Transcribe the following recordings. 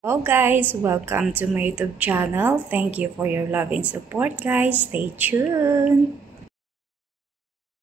Hello guys, welcome to my YouTube channel. Thank you for your love and support guys. Stay tuned.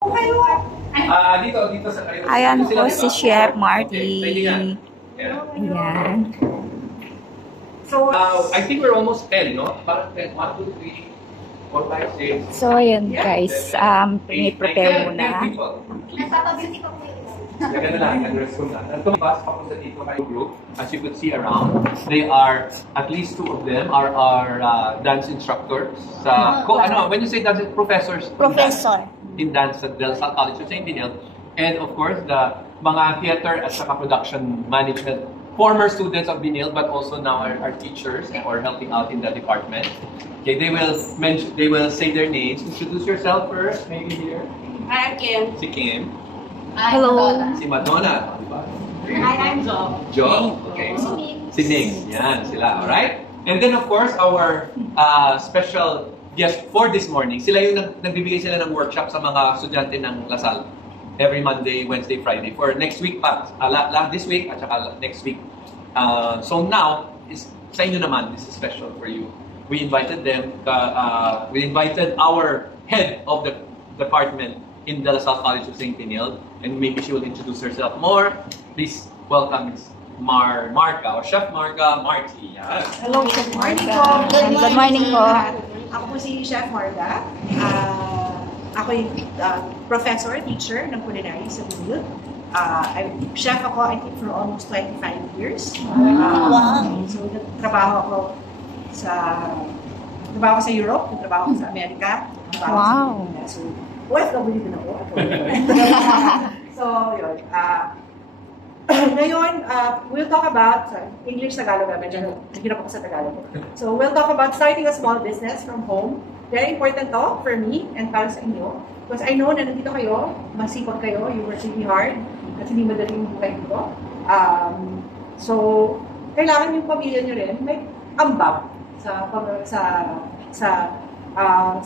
Dito sa kayo. Ayan Dito sila, po diba? si Chef Marty. Okay, pwede yan. Yeah. Ayan. So, I think we're almost 10, no? Parang 10. 1, 2, 3, 4, 5, 6. So ayan guys, piniprepare muna. Nagpapabeauty ko po yun. Ganda lang, address ko na. Tumabas pa po sa dito kayo group. As you could see around, they are, at least 2 of them are dance instructors. When you say dance, professors. Professor. In dance at Del Salle College of St. Benil. And of course, the mga theater at saka production management, former students of Benil, but also now are teachers or helping out in the department. Okay, they will say their names. Introduce yourself first, maybe here. Hi, Kim. Si Kim. Hello. Si Madonna. Diba? Hi, I'm Jo. Jo. Okay. Si Ning. Yan sila. Alright? And then of course, our special guest for this morning, sila yung nagbibigay sila ng workshop sa mga estudyante ng Lasal. Every Monday, Wednesday, Friday. For next week pa. This week at saka next week. So now, sa inyo naman, this is special for you. We invited them. We invited our head of the department in the Lasal College of St. Benil, and maybe she will introduce herself more. Please welcome Ms. Marca, or Chef Marca Marty. Yeah. Hello, Chef Marca. Good morning po. Ako po si Chef Marca. Ako yung professor, teacher ng culinary sa Benil. Chef ako, I think, for almost 25 years. So, nagtrabaho ako sa Europe, nagtrabaho ako sa Amerika. Wow. So, OFW din ako. So, yun. Ngayon, we'll talk about, English, Tagalog, medyo hirap ako sa Tagalog. So, we'll talk about starting a small business from home. Very important to for me and para sa inyo. Because I know na nandito kayo, masipag kayo, you work really hard, at hindi madali yung buhay dito. So, kailangan yung pamilya nyo rin may ambag sa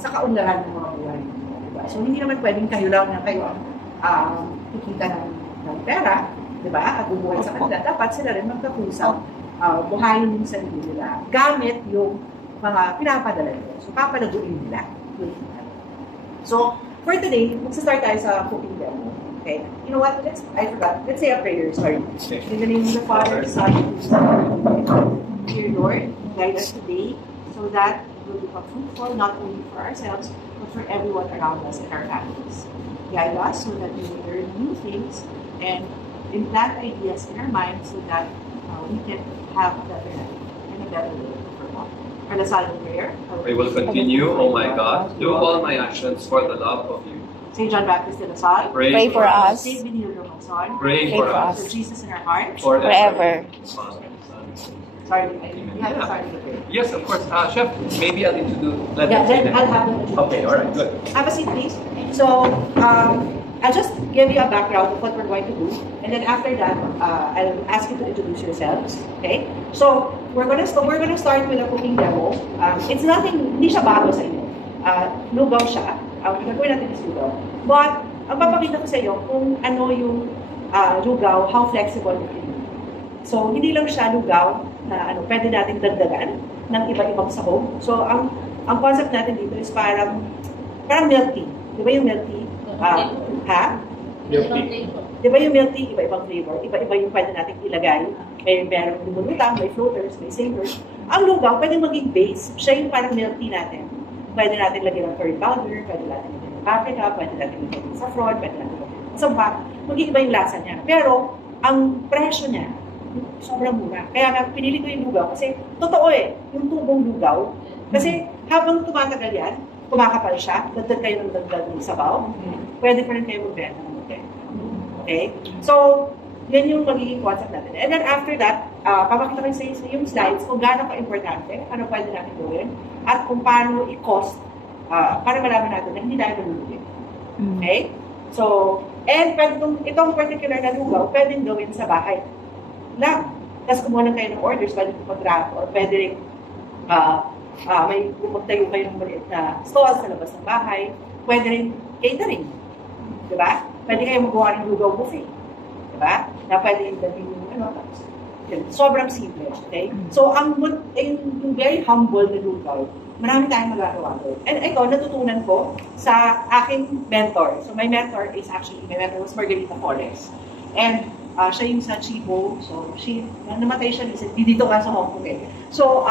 kaunlaran ng mga buhay. Diba? So, hindi naman pwedeng kayo lang na kayo kikita ng pera, diba? At bubuhay sa kanila. Dapat sila rin magkakusap, buhayin yung sarili nila. Gamit yung mga pinapadala nila. So, papalaguin nila. So, for today, magsa-start tayo sa cooking demo. Okay? You know what? I forgot. Let's say a prayer. Sorry. In the name of the Father, Son, and Spirit. Dear Lord, guide us today so that it will become fruitful not only for ourselves, but for everyone around us and our families. Guide us so that we may learn new things and implant ideas in our minds so that we can have a better life and a better way to perform. For the silent prayer, I will continue, oh my God, do all my actions for the love of you. St. John Baptist de la Salle, Pray for us. St. Benil de Monson, Pray for us. for Jesus in our hearts. Forever. Sorry, you have to start with the prayer. Yes, of course. Chef, maybe I'll introduce. Yeah, then I'll have them. Okay, all right, good. Have a seat, please. So, I'll just give you a background of what we're going to do, and then after that, I'll ask you to introduce yourselves. Okay? So, we're gonna start with a cooking demo. It's nothing, hindi siya bago sa inyo. Lugaw siya. Gagawin natin is lugaw. But, ang papakita ko sa iyo kung ano yung lugaw, how flexible it can be. So, hindi lang siya lugaw na pwede natin dagdagan ng iba-ibang sahog. So, ang concept natin dito is parang milk tea. Di ba yung milk tea? Milk tea. Di ba yung milk tea, iba-ibang flavor, iba-iba yung pwede natin ilagay. May meron lumulutang, may floaters, may savers. Ang lugaw, pwede maging base. Siya yung parang milk tea natin. Pwede natin lagyan ng curry powder, pwede natin lagyan ng paprika, pwede natin lagyan ng saffron, pwede natin lagyan ng samba. Maging iba yung lasa niya. Pero, ang presyo niya, sobrang mura. Kaya nga, pinili ko yung lugaw kasi totoo yung tubong lugaw. Kasi habang tumatagal yan, kumakapal siya, dagdag kayo ng dagdag ng sabaw, pwede pa rin kayo magbenta ng hotel. Okay? So, yan yung magiging concept natin. And then after that, papakita ko sa yung slides kung gaano ka-importante, ano pwede natin gawin, at kung paano i-cost para malaman natin na hindi tayo nalulugi. Okay? So, and itong particular na lugaw, pwedeng gawin sa bahay lang. Tapos kumuha lang kayo ng orders, pwede mag-grab, or pwede rin may magtayo kayo ng maliit na stall sa labas ng bahay. Pwede rin catering. Diba? Pwede kayo magawa ng lugaw buffet. Diba? Na pwede yung dating tapos Sobrang simple, okay? So, yung very humble na lugaw, marami tayong magagawa doon. And ito, natutunan ko sa aking mentor. So, my mentor was Margarita Flores. And siya yung sa Chibo. So, namatay siya dito ka sa Hong Kong eh. So,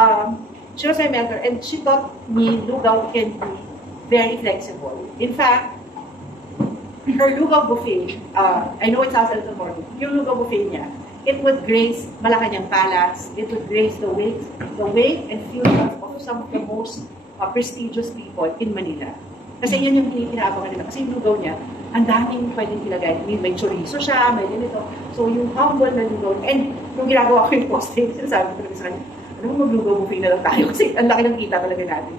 she was my mentor and she taught me lugaw can be very flexible. In fact, her lugaw buffet, I know it sounds a little morbid, yung lugaw buffet niya, it would grace Malacanang Palace, it would grace the weight and funerals of some of the most prestigious people in Manila. Kasi yun yung pinaabangan nila. Kasi yung lugaw niya, ang daming pwedeng ilagay. May chorizo siya, may ganito. So yung humble na lugaw, and yung ginagawa ko yung posting, sinasabi ko sa kanya, ano mo maglugaw buffet na lang tayo? Kasi ang laki ng kita talaga natin.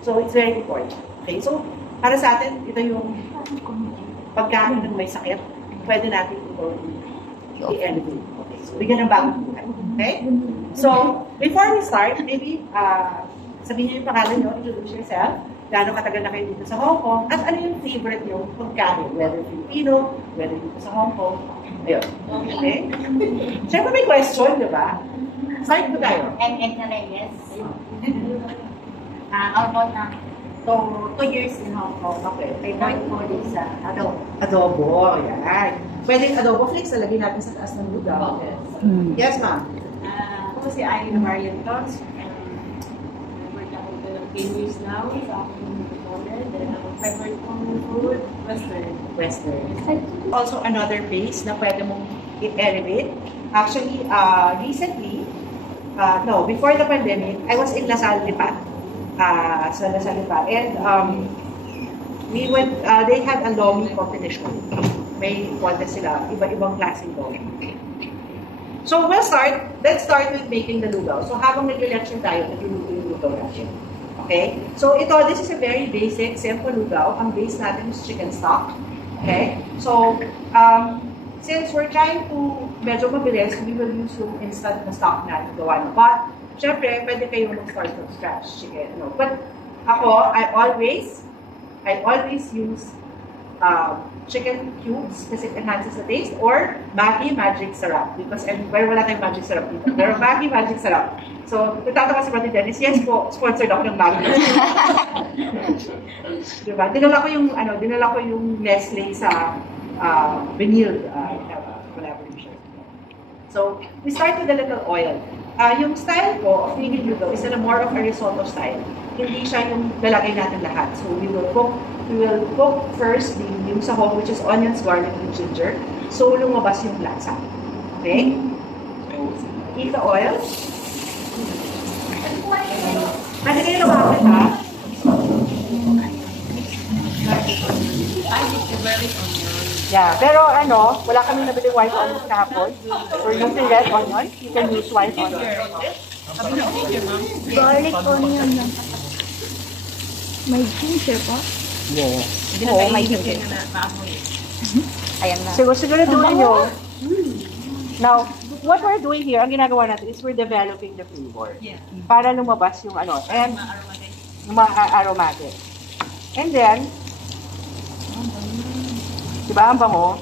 So it's very important. Okay, so para sa atin, ito yung pagkain ng may sakit, pwede natin ito i-elevate. Okay, so bigyan ng bagong buhay. Okay? So, before we start, maybe sabihin niyo yung pangalan niyo, introduce yourself, gaano katagal na kayo dito sa Hong Kong, at ano yung favorite niyo pagkain, whether Filipino, whether dito sa Hong Kong. Ayun. Okay? Siyempre may question, di ba? Start po tayo. And Edna Reyes. About na. So, 2 years in Hong Kong. Okay. Favorite food is adobo. Adobo, yan. Pwedeng adobo flakes, lagyan natin sa taas ng lugaw. Yes, ma'am. Ako si Irene Marientos. Work ako ng 10 years now. So, ako yung college. Then, ang favorite kong food, Western. Also, another base na pwede mong i-elevate. Actually, recently, before the pandemic, I was in Lasal Lipa. Sa Lasal Lipa. And we went, they had a lomi competition. May contest sila, iba-ibang klaseng lomi. So, let's start with making the lugaw. So, habang nag-lecture tayo, nagluluto yung lugaw natin. Okay? So, this is a very basic, simple lugaw. Ang base natin is chicken stock. Okay? So, since we're trying to medyo mabilis, we will use yung instant na stock na gawa ng pot. Siyempre, pwede kayo mag-start from scratch chicken. But ako, I always use chicken cubes kasi it enhances the taste, or Maggi Magic Sarap, because wala tayong Magic Sarap dito. Pero Maggi Magic Sarap. So, nagtataka si Pati Dennis, yes po, sponsored ako ng Maggi. Diba? Dinala ko yung Nestle sa vinyl collaboration. So, we start with a little oil. Yung style ko of making lugaw is more of a risotto style. Hindi siya yung lalagay natin lahat. So, we will cook first yung sahog, which is onions, garlic, and ginger. So, lumabas yung lasa. Okay? So, heat the oil. Ano kayo lumapit, ha? Yeah, pero wala kami nabili white onions kahapon. We're using red onion. You can use white onion. Garlic onion lang. May ginger pa? Yes. Oo, may ginger. Ayan na. Siguro doon nyo. Now, what we're doing here, ang ginagawa natin is we're developing the flavor. Para lumabas yung and yung mga aromatic. And then, diba ang bango?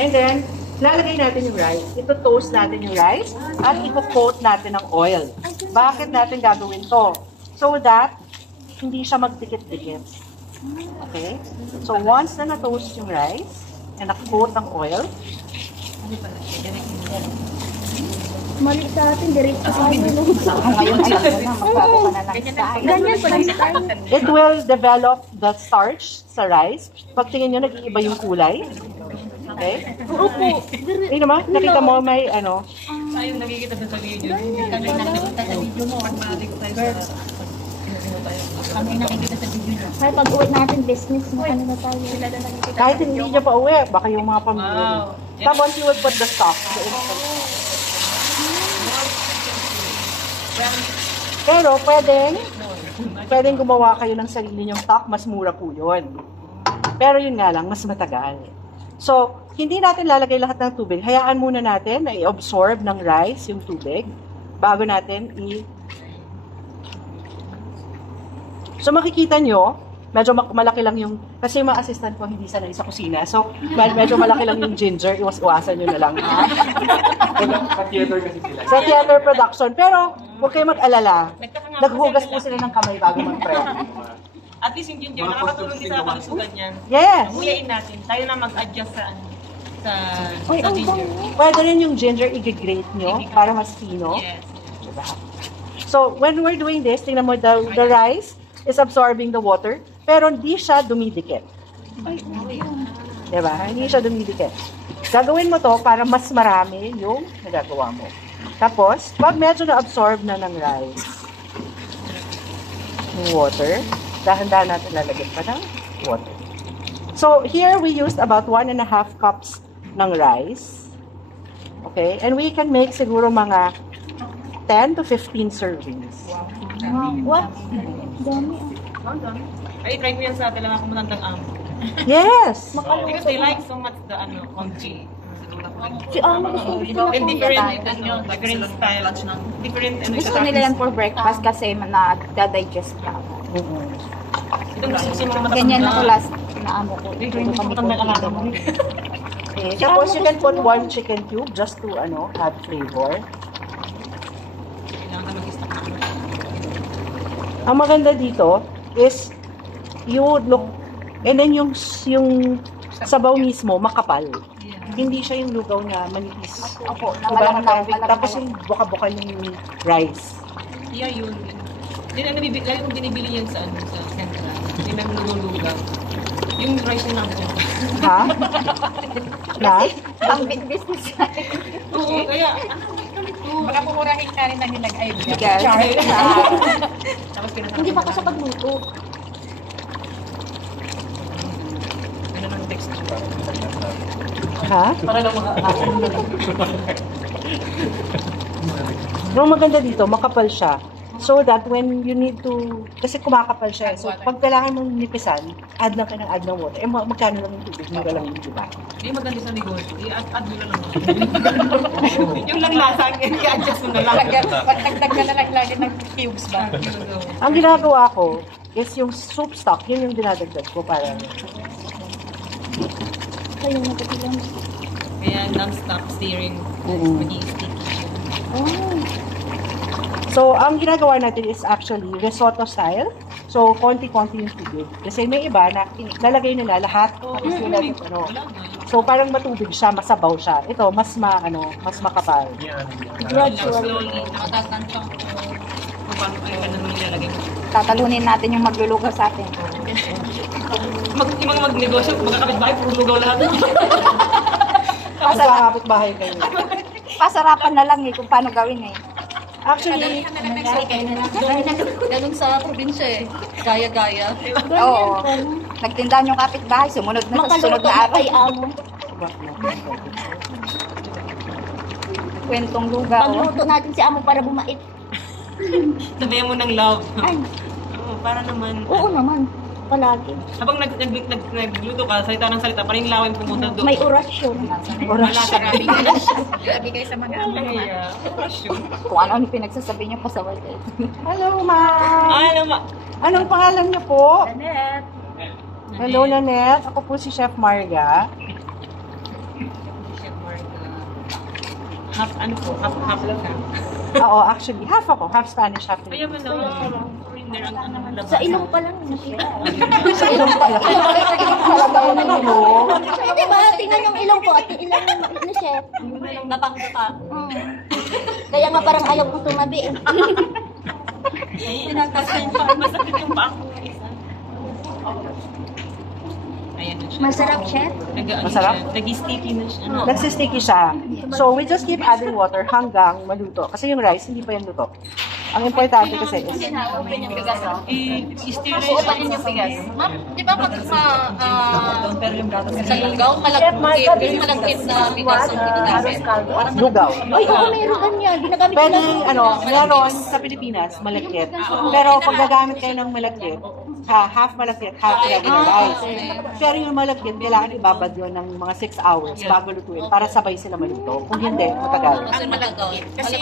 And then, lalagay natin yung rice. Ito-toast natin yung rice at ito-coat natin ng oil. Bakit natin gagawin to? So that, hindi siya magdikit-dikit. Okay? So once na na-toast yung rice and na-coat ng oil, Mali sa atin, diretso sa atin. Ngayon, alam mo na, magbago ka na lang sa akin. Ganyan pa lang sa akin. it will develop the starch sa rice. Pag tingin nyo, nag-iiba yung kulay. Okay? Opo. Eh naman, nakita mo may Sayang nakikita doon sa video. Kami nakikita sa video mo. Kami nakikita sa video mo. Kaya pag-uwi natin business mo, ano na tayo? kahit hindi nyo pa uwi, baka yung mga pamilya. Tapos you would put the stock. Pero pwedeng gumawa kayo ng sarili nyong stock, mas mura po yun. Pero yun nga lang, mas matagal. So, hindi natin lalagay lahat ng tubig. Hayaan muna natin na i-absorb ng rice yung tubig bago natin So, makikita nyo, medyo malaki lang yung, kasi yung mga assistant ko hindi sanay sa kusina. So, medyo malaki lang yung ginger, iwas-iwasan nyo na lang. Sa theater kasi sila. Sa theater production. Pero, huwag kayo mag-alala. Naghugas po sila ng kamay bago mag-prep. At least yung ginger, nakakatulong din sa kalusugan yan. Yes! Huyain natin. Tayo na mag-adjust sa Uy, sa ang ginger. Pwede rin yung ginger, i-grate nyo para mas fino. Yes. Diba? So, when we're doing this, tingnan mo, the rice is absorbing the water, pero hindi siya dumidikit. Diba? Hindi siya dumidikit. Gagawin mo to para mas marami yung nagagawa mo. Tapos, pag medyo na-absorb na ng rice, yung water, dahan-dahan natin lalagyan pa ng water. So, here we used about 1.5 cups ng rice. Okay? And we can make siguro mga 10 to 15 servings. Wow. Dami. Ay, try ko yan sa dalawa kong matandang amo. Yes! Because they like so much the country. Si Amo gusto And different, different style. Different, Gusto nila yan for breakfast kasi na-digest ka. Itong gusto siya mga Ganyan ako last na amo ko. Yung matandang amo mo. Okay. Tapos you can put 1 chicken cube just to add flavor. Kailangan ka mag-stock na. Ang maganda dito is you look, and then yung sabaw mismo makapal. Hindi siya yung lugaw na manipis. Opo, Diba? Tapos yung buka-buka yung rice. Yeah, yun. Lagi kong binibili yan sa Central. Yung nag-lulugaw. Yung rice na namin yan. Ha? Na? Ang business. Oo, kaya, Baka pumurahin ka rin na nilagay. Bigas. tapos pinatapos. Hindi pa kasi pagluto. Ano nang texture? Ha? Para lang mga Yung maganda dito, makapal siya. So that when you need to, kasi kumakapal siya. So pag kailangan mong nipisan, add lang ka ng water. Magkano lang yung tubig? Mura lang yung diba? Hindi maganda sa negosyo. I-add mo na lang. Yung lang lasa, i-adjust mo na lang. Pagdagdag ka na lang lagi ng cubes ba? Ang ginagawa ko is yung soup stock, yun yung dinadagdag ko para Kayo na kasi lang. Kaya non-stop stirring. Maging sticky siya. So, ang ginagawa natin is actually risotto style. So, konti-konti yung tubig. Kasi may iba na lalagay nila lahat. Tapos nila So, parang matubig siya, masabaw siya. Ito, mas makapal. Slowly. Nakatansya ko. Kung paano kayo ka naman nilalagay mo. Tatalunin natin yung maglulugaw sa atin. Yung mga magnegosyo, magkakapit bahay, puro lugaw lahat. Magkakapit bahay kayo. Pasarapan na lang kung paano gawin Actually, Ganun sa probinsya eh. Gaya-gaya. Oo. Nagtindahan yung kapitbahay, sumunod na sa susunod na araw. Amo. Kwentong lugaw. Pagluto natin si Amo para bumait. Sabihan mo ng love. Oo, para naman. Oo naman. Palagi. Habang nagluto ka, salita ng salita, parang yung lawin pumunta doon. May orasyon. Grabe kayo sa mga anak. Kung ano yung pinagsasabi niya pasawal kayo. hello ma'am! Ano ma? Anong pangalan niyo po? Janet. Hello, Nanette. Ako po si Chef Marga. Chef Marga. Half lang ka. Oo, actually, half ako. Half Spanish, half Kaya Filipino. man foreigner ang labas. Sa ilong pa lang. Nakita. Sa ilong pala. Talaga yun ang ilong. Hindi ba? Tingnan yung ilong ko at yung ilong ni Chef. Napangka. Kaya nga parang ayaw ko tumabi eh. Pinagkasan pa. Masakit yung paa ko. Ayan na siya. Masarap, Chef. Masarap? Nag-sticky na siya. Nagsisticky siya. So, we just keep adding water hanggang maluto. Kasi yung rice, hindi pa yung luto. Ang importante kasi is... Open yung bigas. I-stir na Open yung bigas. Ma'am, di ba pag sa lugaw, malagkit na bigas ang ginagamit? Lugaw. Ay, oo, meron ganyan. Ginagamit ko Pwede, lang. meron sa Pilipinas, malagkit. Pero pag gagamit kayo ng malagkit, half malagkit, half regular rice. Pero yung malagkit, kailangan ibabad yun ng mga 6 hours bago lutuin para sabay sila maluto. Kung hindi, matagal. Kasi malagkit. Kasi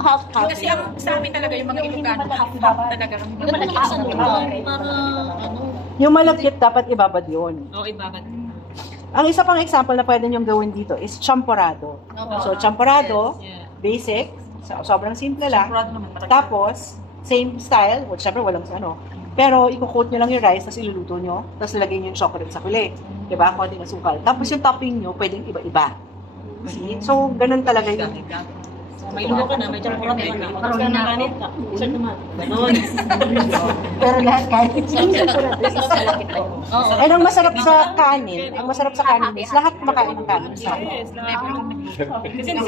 Half. kasi sa amin talaga yung mga Ilocano, half talaga. Yung malagkit sa lugaw. Para Yung malagkit, dapat ibabad yun. Oo, ibabad. Ang isa pang example na pwede niyong gawin dito is champorado. So, champorado, Yeah. basic, sobrang simple lang. Champorado naman, talaga. Tapos, same style, well, syempre walang ano. Pero, i-coat nyo lang yung rice, tapos iluluto nyo, tapos lagay nyo yung chocolate sa huli. Diba? Konting asukal. Tapos yung topping nyo, pwedeng iba-iba. See? So, ganun talaga yun. May lulo ka na, may champorado ka na. Makaroon na kanin ka. Isa naman. Ganon. Pero lahat kahit And ang masarap sa kanin is lahat kumakain ng kanin. Kasi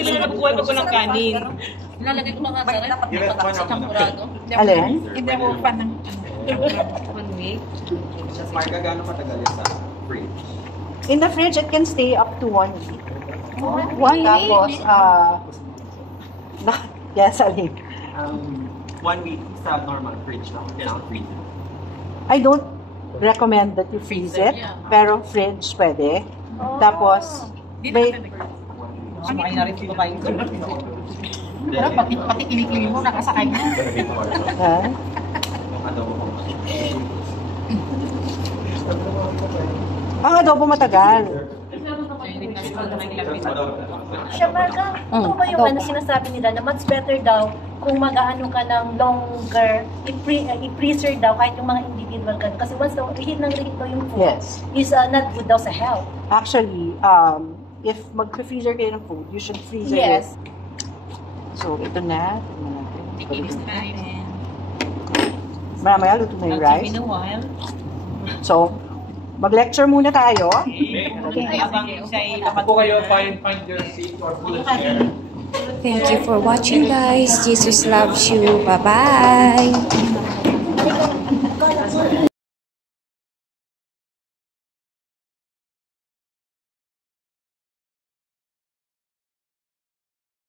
sila na nabubuhay pag walang kanin. Lalagay ko na nga sa champorado. Alin? Hindi ako fan ng 1 week. Marga, gano'ng katagal yan sa fridge? In the fridge, it can stay up to 1 week. 1 Tapos, yes, alin. 1 week sa normal fridge lang. Kailangan freeze. I don't recommend that you freeze it, pero fridge pwede. Tapos, may, Sumakay na rin si babae. Pero pati kinikili mo, nakasakay na. ha? Ang adobo matagal. Siya, Marga, ito ba yung sinasabi nila na much better daw kung mag-aano ka ng longer, i-freezer daw kahit yung mga individual ka. Kasi once reheat daw yung food, Yes. is not good daw sa health. Actually, if mag-freezer kayo ng food, you should freezer Yes. it. So, ito na. Ikinis na natin. Mamaya, luto na yung rice. In a while. So, mag-lecture muna tayo. Habang siya'y lapad Po kayo, find your seat or pull a chair. Thank you for watching, guys. Jesus loves you. Bye-bye.